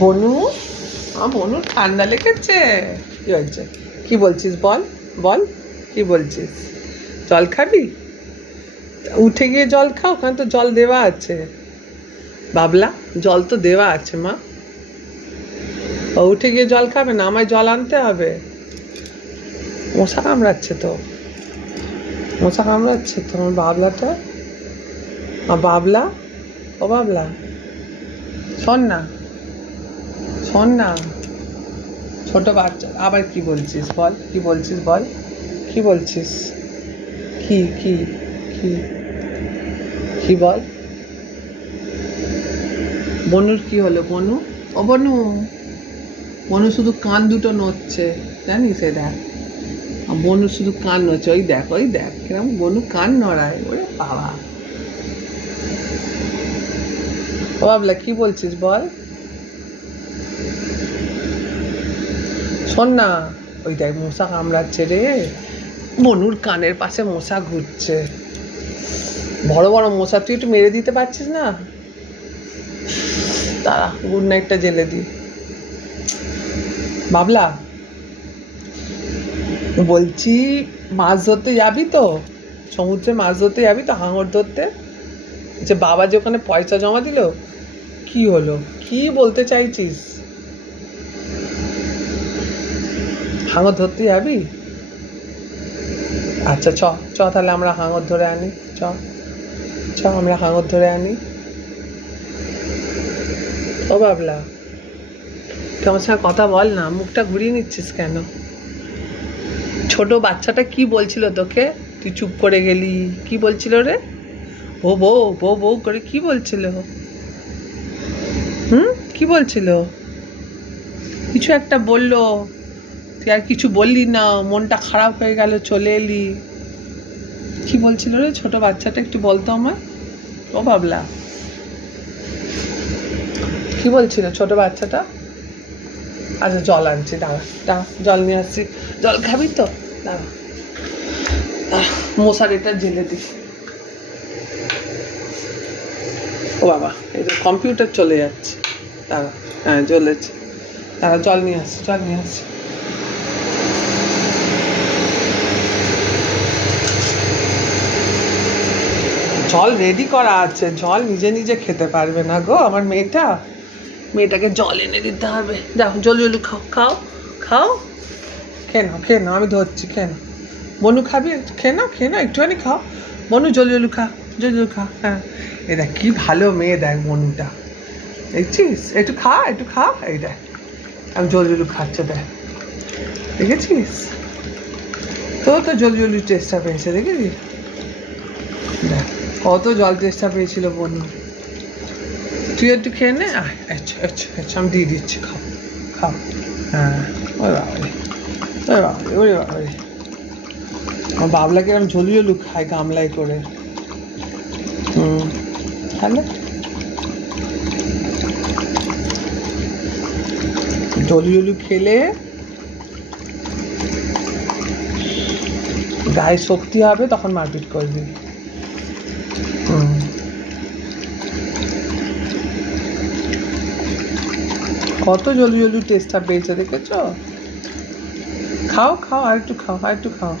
বনু, বনুর ঠান্ডা লেগেছে। কি হয়েছে? কি বলছিস বল, বল কি বলছিস? জল খাবি? উঠে গিয়ে জল খাও, ওখানে তো জল দেওয়া আছে। বাবলা, জল তো দেওয়া আছে মা। ও উঠে গিয়ে জল খাবে না? আমায় জল আনতে হবে। মশা কামড়াচ্ছে তো, মশা কামড়াচ্ছে তো আমার বাবলাটা। বাবলা, ও বাবলা, শোন না, শোন না। ছোট বাচ্চা আবার কি বলছিস বল, কি বলছিস বল, কি বলছিস? কি কি কি কি বল? বনুর কি হলো? বনু, ও বনু, বনু শুধু কান দুটো নড়ছে, জানিস? এ দেখ, বনু শুধু কান নড়ছে, ওই দেখ, ওই দেখ কিরম বনু কান নড়ায়। ওরে বাবা। ও বাবলা, কি বলছিস বল? শোন না, ওই দেখ মশা কামড়াচ্ছে রে। বনুর কানের পাশে মশা ঘুরছে, বড় বড় মশা। তুই একটু মেরে দিতে পারছিস না? তারা গুড নাইটটা জেলে দি। বাবলা, বলছি মাছ ধরতে যাবি তো? সমুদ্রে মাছ ধরতে যাবি তো, হাঙর ধরতে? যে বাবা যে ওখানে পয়সা জমা দিল, কি হলো? কি বলতে চাইছিস? হাঙর ধরতে যাবি? আচ্ছা চ, চ তাহলে আমরা হাঙর ধরে আনি। চ, চ আমরা হাঙর ধরে আনি। ও বাবলা, তোমার সঙ্গে কথা বল না, মুখটা ঘুরিয়ে নিচ্ছিস কেন? ছোট বাচ্চাটা কি বলছিল তোকে? তুই চুপ করে গেলি। কি বলছিল রে? ও বউ বউ বউ করে কি বলছিল? কি বলছিল? কিছু একটা বললো, তুই আর কিছু বললি না, মনটা খারাপ হয়ে গেল, চলে এলি। কি বলছিল রে ছোট বাচ্চাটা? একটু বলতো আমায়। ও বাবলা, কি বলছিল ছোট বাচ্চাটা? আচ্ছা জল আনছি, দাঁড়া দাঁড়া, জল নিয়ে আসছি। জল খাবি তো? দাঁড়া, মশারিটা জেলে দিই। ও বাবা, এই যে কম্পিউটার চলে যাচ্ছে। দাঁড়া, হ্যাঁ জ্বলেছে। দাঁড়া, জল নিয়ে আসছি, জল নিয়ে আসছি। জল রেডি করা আছে, জল নিজে নিজে খেতে পারবে না গো আমার মেয়েটা। মেয়েটাকে জল এনে দিতে হবে। যাও জল জলু খাও, খাও খাও, খেয়ে নাও, খেয়ে নাও, আমি ধরছি, খেয়ে নাও। বনু খাবি? খেয়ে নাও, খেয়ে নাও, একটুখানি খাও। বনু জল জলু খা, জল জলু খা। হ্যাঁ, এই দেখ কি ভালো মেয়ে, দেখ বনুটা, দেখছিস? একটু খা, একটু খা, এই দেখ আমি জল জলু খাচ্ছে, দেখ, দেখেছিস? তো জল জলুর চেষ্টা পেয়েছে, দেখেছিস? দেখ কত জল চেষ্টা পেয়েছিল বনু। তুই একটু খেয়ে নে। আচ্ছা আচ্ছা আচ্ছা, আমি দিয়ে দিচ্ছি, খাও খাও। হ্যাঁ, ওরে বাবারে, ওরে বাবারে, ওরে বাবারে। আমার বাবলাকে এরকম ঝোলু ঝোলু খায় গামলায় করে। তাহলে ঝোলু ঝোলু খেলে গায়ে শক্তি হবে, তখন মারপিট করবি। কত জলু জলু টেস্টটা পেয়েছে, দেখেছ? খাও খাও, আর একটু খাও, আর একটু খাও।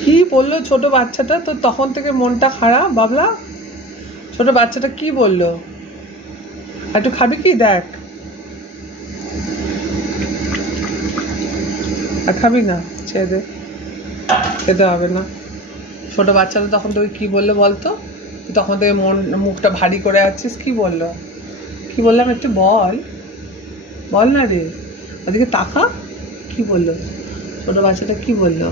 কি বললো ছোট বাচ্চাটা? তো তখন থেকে মনটা খারাপ বাবলা? ছোট বাচ্চাটা কি বললো? একটু খাবি কি? দেখ, আর খাবি না? ছেড়ে দে, খেতে হবে না। ছোট বাচ্চাটা তখন তোকে কি বললো বলতো? তুই তখন থেকে মুখটা ভারী করে আছিস, কি বললো? কি বললাম একটু বল, বল না রে, ওদিকে তাকা। কি বললো ছোট বাচ্চাটা, কি বললো?